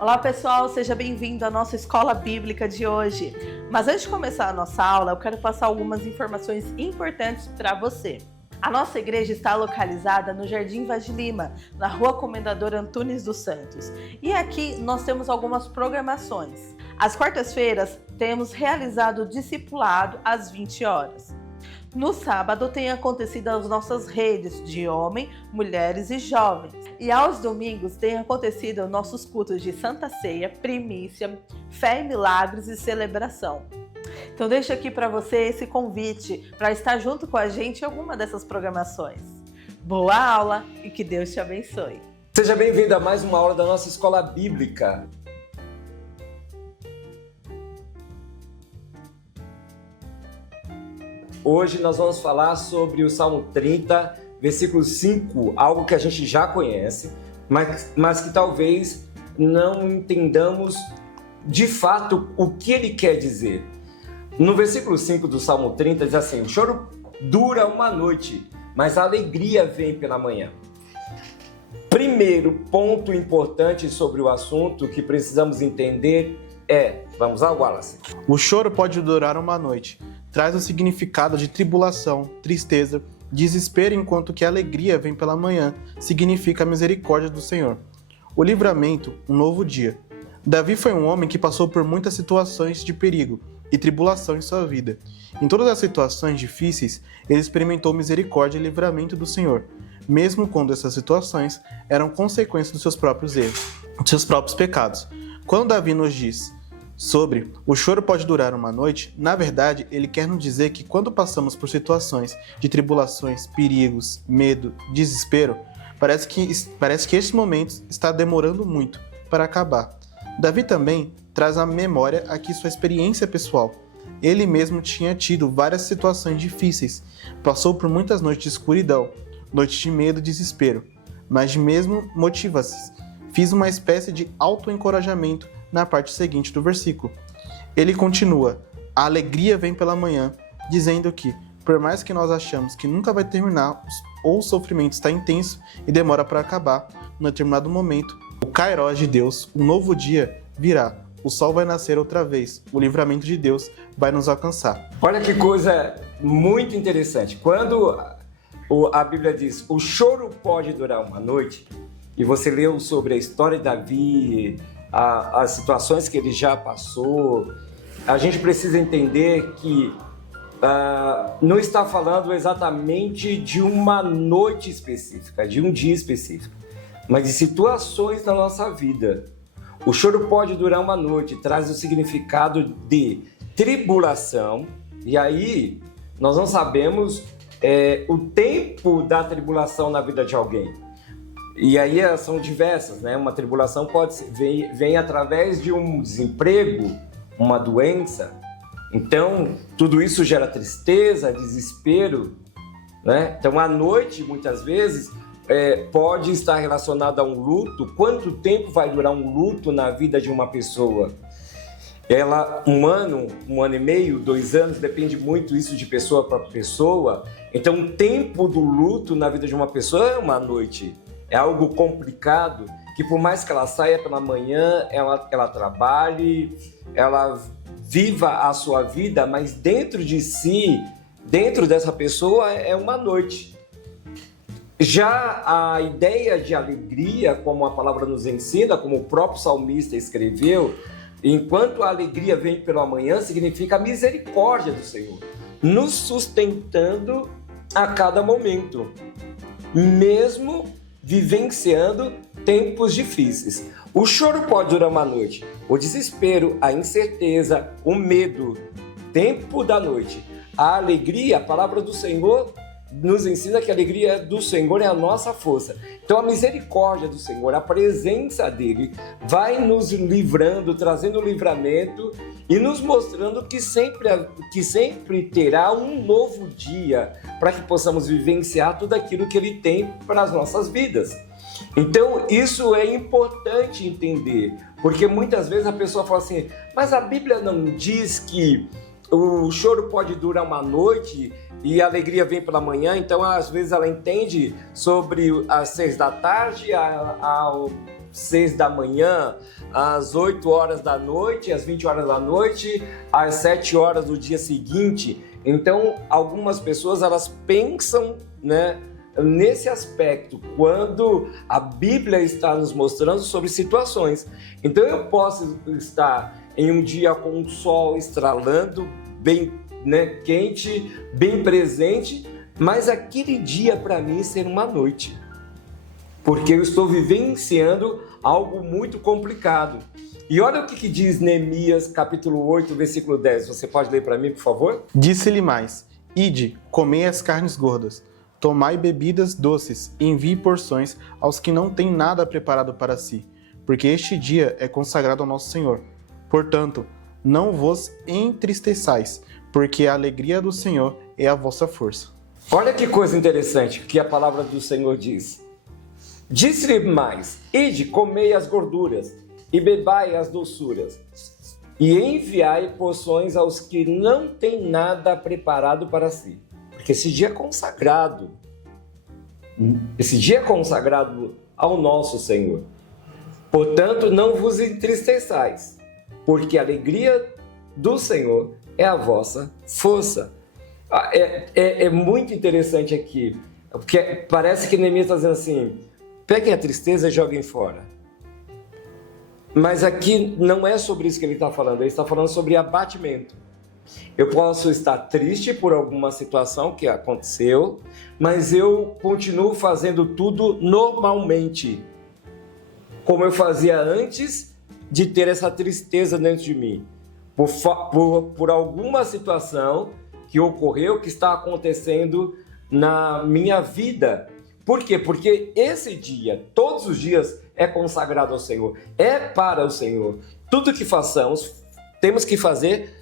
Olá pessoal, seja bem-vindo à nossa escola bíblica de hoje. Mas antes de começar a nossa aula, eu quero passar algumas informações importantes para você. A nossa igreja está localizada no Jardim Vaz de Lima, na Rua Comendador Antunes dos Santos. E aqui nós temos algumas programações. Às quartas-feiras temos realizado o discipulado às 20 horas. No sábado tem acontecido as nossas redes de homem, mulheres e jovens. E aos domingos tem acontecido nossos cultos de Santa Ceia, Primícia, Fé e Milagres e Celebração. Então deixo aqui para você esse convite para estar junto com a gente em alguma dessas programações. Boa aula e que Deus te abençoe. Seja bem-vindo a mais uma aula da nossa escola bíblica. Hoje nós vamos falar sobre o Salmo 30, versículo 5, algo que a gente já conhece, mas que talvez não entendamos de fato o que ele quer dizer. No versículo 5 do Salmo 30 diz assim: o choro dura uma noite, mas a alegria vem pela manhã. Primeiro ponto importante sobre o assunto que precisamos entender é, vamos lá, Wallace? O choro pode durar uma noite. Traz o significado de tribulação, tristeza, desespero, enquanto que a alegria vem pela manhã, significa a misericórdia do Senhor. O livramento, um novo dia. Davi foi um homem que passou por muitas situações de perigo e tribulação em sua vida. Em todas as situações difíceis, ele experimentou misericórdia e livramento do Senhor, mesmo quando essas situações eram consequências dos seus próprios erros, dos seus próprios pecados. Quando Davi nos diz sobre o choro pode durar uma noite, na verdade, ele quer nos dizer que quando passamos por situações de tribulações, perigos, medo, desespero, parece que este momento está demorando muito para acabar. Davi também traz à memória aqui sua experiência pessoal. Ele mesmo tinha tido várias situações difíceis, passou por muitas noites de escuridão, noites de medo e desespero, mas mesmo motiva-se. Fiz uma espécie de autoencorajamento na parte seguinte do versículo. Ele continua: a alegria vem pela manhã, dizendo que, por mais que nós achamos que nunca vai terminar, ou o sofrimento está intenso e demora para acabar, em determinado momento, o Kairos de Deus, um novo dia, virá. O sol vai nascer outra vez, o livramento de Deus vai nos alcançar. Olha que coisa muito interessante. Quando a Bíblia diz o choro pode durar uma noite, e você leu sobre a história de Davi, as situações que ele já passou, a gente precisa entender que não está falando exatamente de uma noite específica, de um dia específico, mas de situações da nossa vida. O choro pode durar uma noite, traz o significado de tribulação, e aí nós não sabemos o tempo da tribulação na vida de alguém. E aí são diversas, né? Uma tribulação vem através de um desemprego, uma doença. Então, tudo isso gera tristeza, desespero, né? Então, a noite, muitas vezes, pode estar relacionada a um luto. Quanto tempo vai durar um luto na vida de uma pessoa? Um ano e meio, 2 anos, depende muito isso de pessoa para pessoa. Então, o tempo do luto na vida de uma pessoa é uma noite. É algo complicado, que por mais que ela saia pela manhã, ela trabalhe, ela viva a sua vida, mas dentro de si, dentro dessa pessoa, é uma noite. Já a ideia de alegria, como a palavra nos ensina, como o próprio salmista escreveu, enquanto a alegria vem pela manhã, significa a misericórdia do Senhor, nos sustentando a cada momento, mesmo vivenciando tempos difíceis. O choro pode durar uma noite, o desespero, a incerteza, o medo, tempo da noite. A alegria, a palavra do Senhor nos ensina que a alegria do Senhor é a nossa força. Então a misericórdia do Senhor, a presença dele, vai nos livrando, trazendo livramento e nos mostrando que sempre terá um novo dia para que possamos vivenciar tudo aquilo que ele tem para as nossas vidas. Então isso é importante entender, porque muitas vezes a pessoa fala assim, mas a Bíblia não diz que o choro pode durar uma noite e a alegria vem pela manhã, então às vezes ela entende sobre às 6 da tarde 6 da manhã, às 8 horas da noite, às 20 horas da noite, às 7 horas do dia seguinte. Então, algumas pessoas, elas pensam, né, nesse aspecto, quando a Bíblia está nos mostrando sobre situações. Então, eu posso estar em um dia com o sol estralando, bem, né, quente, bem presente, mas aquele dia para mim ser uma noite, porque eu estou vivenciando algo muito complicado. E olha o que diz Neemias, capítulo 8, versículo 10. Você pode ler para mim, por favor? Disse-lhe mais: Ide, comei as carnes gordas, tomai bebidas doces, e envie porções aos que não têm nada preparado para si, porque este dia é consagrado ao nosso Senhor. Portanto, não vos entristeçais, porque a alegria do Senhor é a vossa força. Olha que coisa interessante que a palavra do Senhor diz. Disse-lhe mais: Ide, comei as gorduras, e bebai as doçuras, e enviai porções aos que não têm nada preparado para si. Porque esse dia é consagrado. Esse dia é consagrado ao nosso Senhor. Portanto, não vos entristeçais, porque a alegria do Senhor é a vossa força. É muito interessante aqui, porque parece que Neemias está dizendo assim: peguem a tristeza e joguem fora. Mas aqui não é sobre isso que ele está falando, ele está falando sobre abatimento. Eu posso estar triste por alguma situação que aconteceu, mas eu continuo fazendo tudo normalmente, como eu fazia antes de ter essa tristeza dentro de mim, por alguma situação que ocorreu, que está acontecendo na minha vida. Por quê? Porque esse dia, todos os dias, é consagrado ao Senhor, é para o Senhor. Tudo que façamos, temos que fazer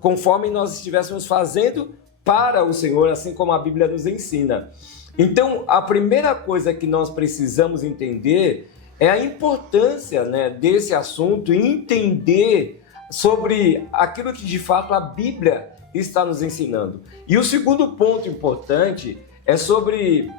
conforme nós estivéssemos fazendo para o Senhor, assim como a Bíblia nos ensina. Então, a primeira coisa que nós precisamos entender é a importância, né, desse assunto, e entender sobre aquilo que de fato a Bíblia está nos ensinando. E o segundo ponto importante é sobre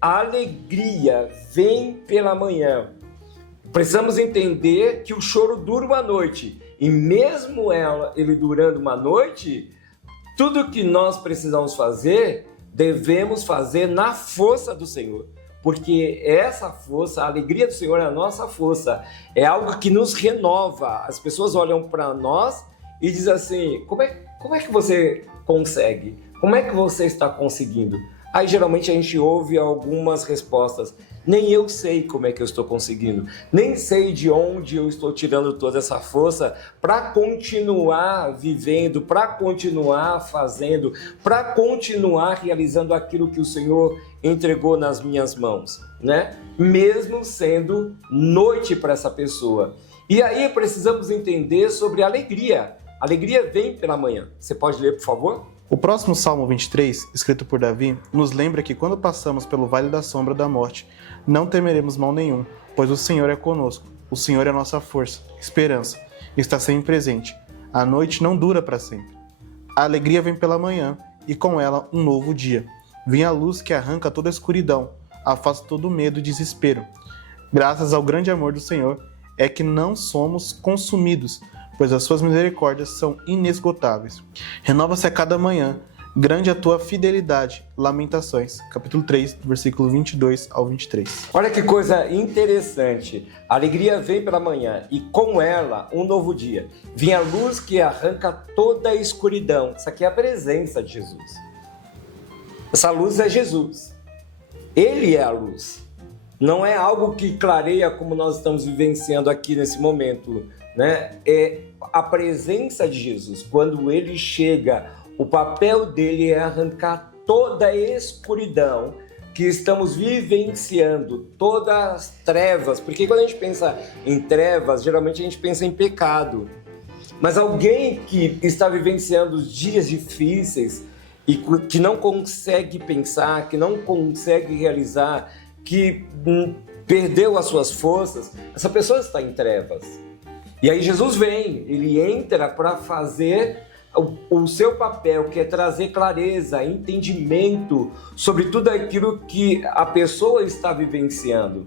a alegria vem pela manhã. Precisamos entender que o choro dura uma noite, e mesmo ele durando uma noite, tudo que nós precisamos fazer, devemos fazer na força do Senhor. Porque essa força, a alegria do Senhor é a nossa força, é algo que nos renova. As pessoas olham para nós e dizem assim: como é que você consegue? Como é que você está conseguindo? Aí geralmente a gente ouve algumas respostas: nem eu sei como é que eu estou conseguindo, nem sei de onde eu estou tirando toda essa força para continuar vivendo, para continuar fazendo, para continuar realizando aquilo que o Senhor entregou nas minhas mãos, né? Mesmo sendo noite para essa pessoa. E aí precisamos entender sobre a alegria. A alegria vem pela manhã. Você pode ler, por favor? O próximo Salmo 23, escrito por Davi, nos lembra que quando passamos pelo vale da sombra da morte, não temeremos mal nenhum, pois o Senhor é conosco. O Senhor é a nossa força, esperança, está sempre presente. A noite não dura para sempre. A alegria vem pela manhã, e com ela um novo dia. Vem a luz que arranca toda a escuridão, afasta todo o medo e desespero. Graças ao grande amor do Senhor, é que não somos consumidos, pois as suas misericórdias são inesgotáveis. Renova-se a cada manhã, grande a tua fidelidade. Lamentações, capítulo 3, versículo 22 ao 23. Olha que coisa interessante. A alegria vem pela manhã e com ela um novo dia. Vem a luz que arranca toda a escuridão. Isso aqui é a presença de Jesus. Essa luz é Jesus. Ele é a luz. Não é algo que clareia como nós estamos vivenciando aqui nesse momento, né? É a presença de Jesus. Quando ele chega, o papel dele é arrancar toda a escuridão que estamos vivenciando, todas as trevas, porque quando a gente pensa em trevas, geralmente a gente pensa em pecado. Mas alguém que está vivenciando os dias difíceis e que não consegue pensar, que não consegue realizar, que perdeu as suas forças, essa pessoa está em trevas. E aí Jesus vem, ele entra para fazer o seu papel, que é trazer clareza, entendimento sobre tudo aquilo que a pessoa está vivenciando.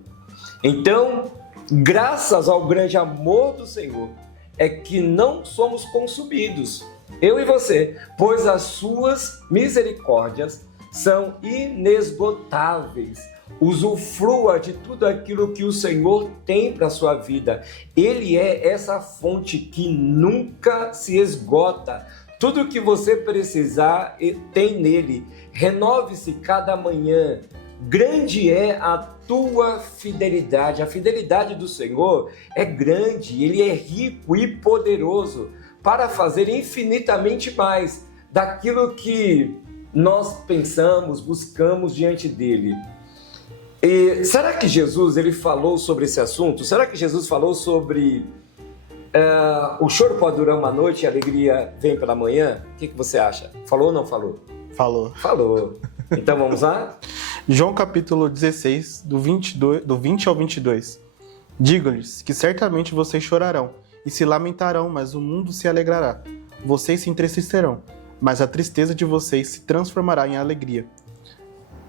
Então, graças ao grande amor do Senhor, é que não somos consumidos, eu e você, pois as suas misericórdias são inesgotáveis. Usufrua de tudo aquilo que o Senhor tem para a sua vida. Ele é essa fonte que nunca se esgota. Tudo que você precisar tem nele. Renove-se cada manhã. Grande é a tua fidelidade. A fidelidade do Senhor é grande. Ele é rico e poderoso para fazer infinitamente mais daquilo que nós pensamos, buscamos diante dele. E será que Jesus ele falou sobre esse assunto? Será que Jesus falou sobre o choro pode durar uma noite e a alegria vem pela manhã? O que você acha? Falou ou não falou? Falou. Falou. Então vamos lá? João capítulo 16, do 20 ao 22. Digo-lhes que certamente vocês chorarão e se lamentarão, mas o mundo se alegrará. Vocês se entristecerão, mas a tristeza de vocês se transformará em alegria.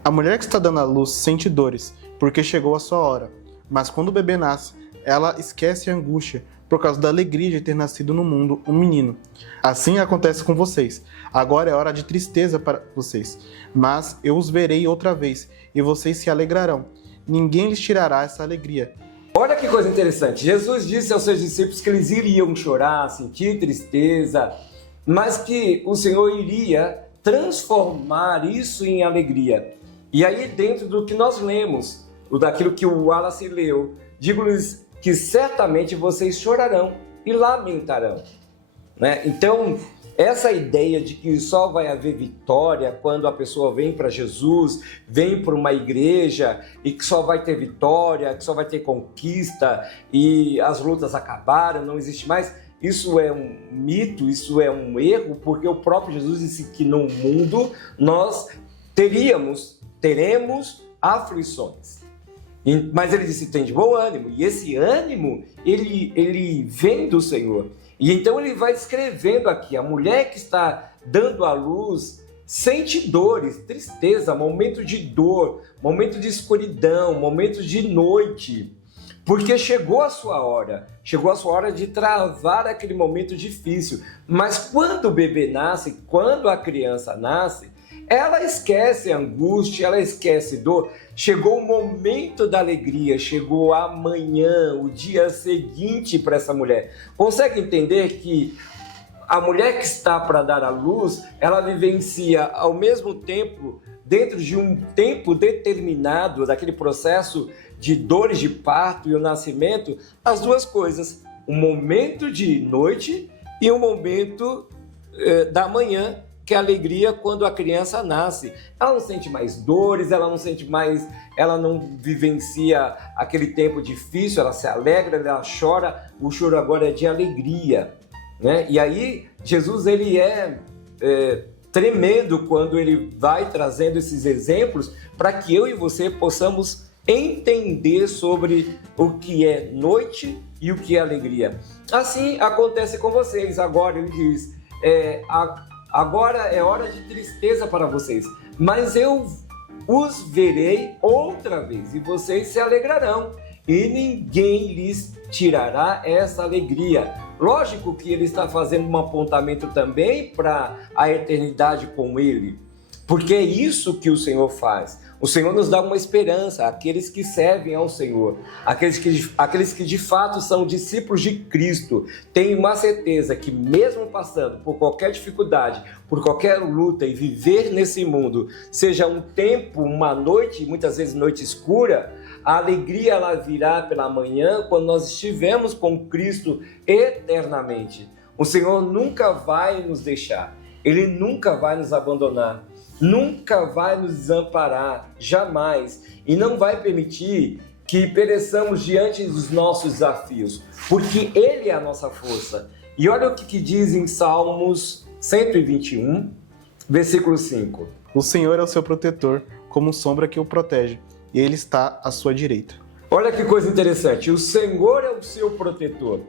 A mulher que está dando à luz sente dores, porque chegou a sua hora. Mas quando o bebê nasce, ela esquece a angústia, por causa da alegria de ter nascido no mundo um menino. Assim acontece com vocês. Agora é hora de tristeza para vocês. Mas eu os verei outra vez, e vocês se alegrarão. Ninguém lhes tirará essa alegria. Olha que coisa interessante. Jesus disse aos seus discípulos que eles iriam chorar, sentir tristeza, mas que o Senhor iria transformar isso em alegria. E aí, dentro do que nós lemos, daquilo que o Wallace leu, digo-lhes que certamente vocês chorarão e lamentarão. Né? Então, essa ideia de que só vai haver vitória quando a pessoa vem para Jesus, vem para uma igreja e que só vai ter vitória, que só vai ter conquista e as lutas acabaram, não existe mais, isso é um mito, isso é um erro, porque o próprio Jesus disse que no mundo nós teremos aflições. Mas ele disse, tem de bom ânimo, e esse ânimo, ele vem do Senhor. E então ele vai descrevendo aqui, a mulher que está dando à luz sente dores, tristeza, momento de dor, momento de escuridão, momento de noite, porque chegou a sua hora de travar aquele momento difícil. Mas quando o bebê nasce, quando a criança nasce, ela esquece a angústia, ela esquece dor. Chegou o momento da alegria, chegou amanhã, o dia seguinte para essa mulher. Consegue entender que a mulher que está para dar à luz, ela vivencia ao mesmo tempo, dentro de um tempo determinado, daquele processo de dores de parto e o nascimento, as duas coisas. Um momento de noite e um momento da manhã, que é a alegria quando a criança nasce. Ela não sente mais dores, ela não vivencia aquele tempo difícil, ela se alegra, ela chora, o choro agora é de alegria, né? E aí Jesus ele é tremendo quando ele vai trazendo esses exemplos para que eu e você possamos entender sobre o que é noite e o que é alegria. Assim acontece com vocês. Agora ele diz, agora é hora de tristeza para vocês, mas eu os verei outra vez e vocês se alegrarão e ninguém lhes tirará essa alegria. Lógico que ele está fazendo um apontamento também para a eternidade com ele, porque é isso que o Senhor faz. O Senhor nos dá uma esperança, aqueles que servem ao Senhor, aqueles que de fato são discípulos de Cristo, têm uma certeza que mesmo passando por qualquer dificuldade, por qualquer luta e viver nesse mundo, seja um tempo, uma noite, muitas vezes noite escura, a alegria ela virá pela manhã quando nós estivermos com Cristo eternamente. O Senhor nunca vai nos deixar, Ele nunca vai nos abandonar. Nunca vai nos desamparar, jamais, e não vai permitir que pereçamos diante dos nossos desafios, porque Ele é a nossa força. E olha o que diz em Salmos 121, versículo 5. O Senhor é o seu protetor, como sombra que o protege, e Ele está à sua direita. Olha que coisa interessante, o Senhor é o seu protetor,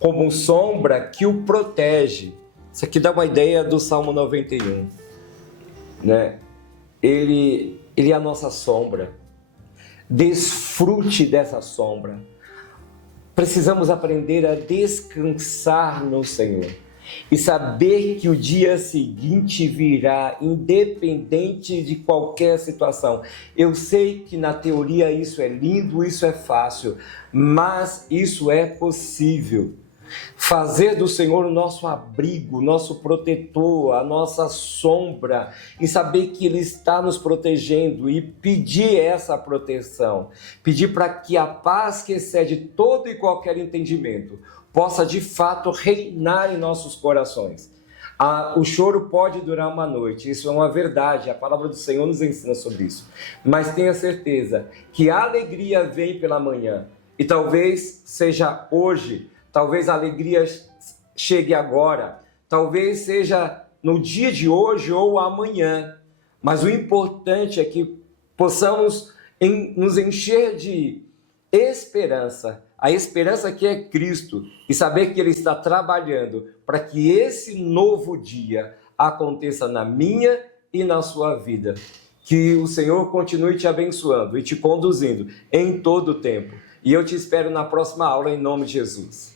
como sombra que o protege. Isso aqui dá uma ideia do Salmo 91. Né? Ele é a nossa sombra. Desfrute dessa sombra. Precisamos aprender a descansar no Senhor e saber que o dia seguinte virá, independente de qualquer situação. Eu sei que na teoria isso é lindo, isso é fácil, mas isso é possível. Fazer do Senhor o nosso abrigo, o nosso protetor, a nossa sombra, e saber que Ele está nos protegendo e pedir essa proteção, pedir para que a paz que excede todo e qualquer entendimento possa de fato reinar em nossos corações. O choro pode durar uma noite, isso é uma verdade, a palavra do Senhor nos ensina sobre isso, mas tenha certeza que a alegria vem pela manhã, e talvez seja hoje. Talvez a alegria chegue agora, talvez seja no dia de hoje ou amanhã, mas o importante é que possamos nos encher de esperança, a esperança que é Cristo, e saber que Ele está trabalhando para que esse novo dia aconteça na minha e na sua vida. Que o Senhor continue te abençoando e te conduzindo em todo o tempo. E eu te espero na próxima aula, em nome de Jesus.